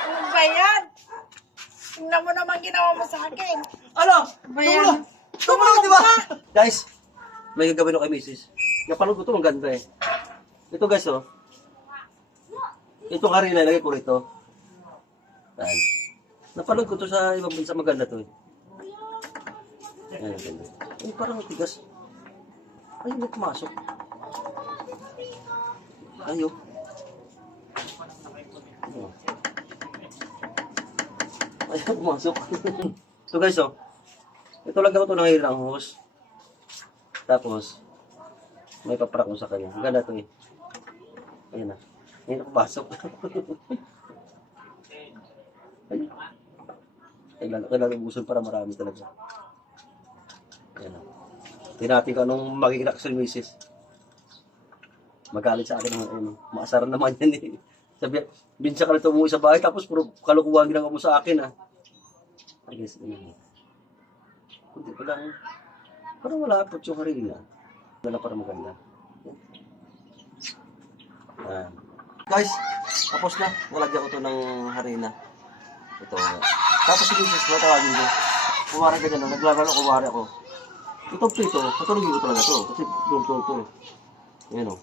Ano ba yan? Tingnan mo naman ginawa mo sa akin. Ano? Ba yan? Tumulong, di ba? Guys, may gagawin ako kay misis. Napanood ko ito, ang ganda eh. Ito guys, oh. Itong harina, lagay ko rito. Ayan. Napanood ko ito sa ibang bansa, maganda ito eh. Ayan, ganda. Ay, parang matigas. Ay, hindi pumasok. Ayo. Ay, pumasok. Ito guys, oh. Ito lang ako ito ng hirang hose. Tapos, may paparak ko sa kanya. Ang ganda ito eh. Ayan na. Hindi na kupasok. Ay, kailangan ubusan para marami talaga. Ayan na. Tinatin ko anong magiging reaction ni Mrs. Magalit sa akin ng ano. Maasaran naman yan eh. Sabi, binsya ka na ito umuwi sa bahay tapos puro kalukuhan ginagawa mo sa akin ah. I guess, kunti pa lang. Parang wala po yung harina. Wala para maganda. Guys, tapos na. Nalagyan ko ito ng harina. Ito. Tapos si Mrs. matawagin ko. Kumari ka dyan. Naglalaro kumari ako. Itong pito, patulogin ko talaga ito. Kasi doon ito. Ayan o.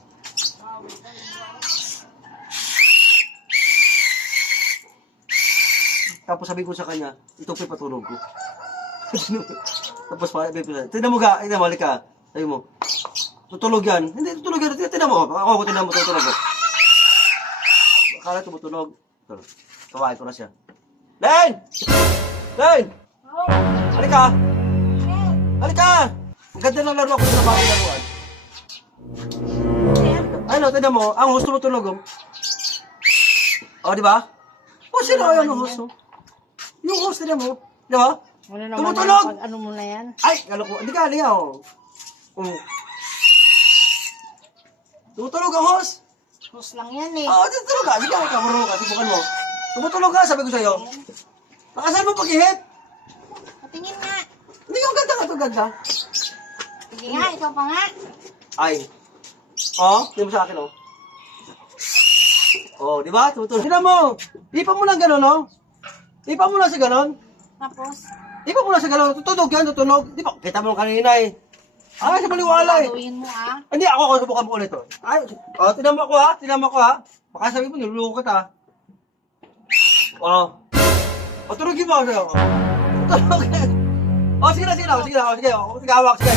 Tapos sabi ko sa kanya, ito pa patulog ko. Tapos pa, tignan mo ka, tignan mo, halika. Sabi mo, tutulog yan. Hindi, tutulog yan. Tignan mo, ako tignan mo, tutulog ko. Akala tumutulog. Tawain ko na siya. Len! Len! Halika! Halika! Ang ganda ng laro ako sa bagay laruan. Ano, tignan mo, ang host tumutulog. O, di ba? O, sino ayaw ng host? Yung host, tignan mo. Di ba? Ano naman Tumutulog! yan? Ano mo na yan? Ay, galoko. Hindi ka, halika o. Tumutulog ang host. Hus lang yan eh. Oo, tumutulog ka. Sige, halika, marunong ka. Subukan mo. Tumutulog ka, sabi ko sa'yo. Nakasal mo pag-ihit. Patingin nga. Hindi ka ganda ka ito, ganda. Sige nga, ikaw pa nga. Ay. Oh, hindi mo sa akin, oh. Oh, di ba? Tumutulog. Tignan mo. Ipa mo lang gano'n, oh. Ipa mo lang sa gano'n. Tapos, Ipa mo lang sa gano'n. Tutulog yan, tutulog. Di ba? Kita mo kanina, eh. Ay, sa maliwala, eh. gagawin mo ah. Hindi, ako subukan mo ulit, oh. Ay, oh, tignan mo ako, ha. Tignan mo ako, ha. Baka sabi mo, niluloko kita. Oh. O, tulogin mo ako sa'yo. Tulogin. O, sige na, sige na. Sige na, sige. O, sige, hawak, sige.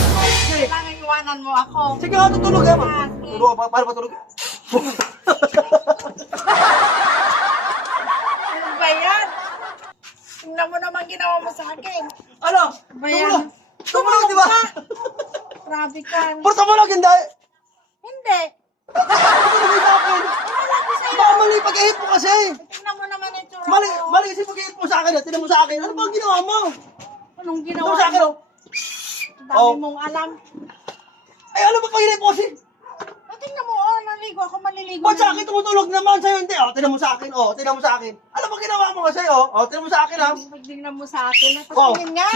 Sige. Kailangan iwanan mo ako. Sige nga, tutulog eh. Tulog, paano ba tulog? Ano ba yan? Tingnan mo naman ginawa mo sa akin. Ano? Ba yan? Tumulog, di ba? Grabe ka. Puro tumulog, hindi. Hindi. Tumulog sa akin. Malaki sa'yo. Baka mali pag-ihit mo kasi. Tingnan mo naman yung tsura Mali, ko. mali kasi pag-ihit mo sa akin. Tignan mo sa akin. Ano ba ang ginawa mo? Anong Tignan ginawa mo sa akin, oh. Ang dami mong alam. Ay, ano ba pag-ihit mo kasi? Tingnan mo, naligo ako, maliligo. Ba't sa akin tumutulog naman? Sa'yo hindi. O, tignan mo sa akin. O, tignan mo sa akin. Ano ba ginawa mo kasi, o? O, tignan mo sa akin, ha? Pagtingnan mo sa akin, Oh. patingin nga.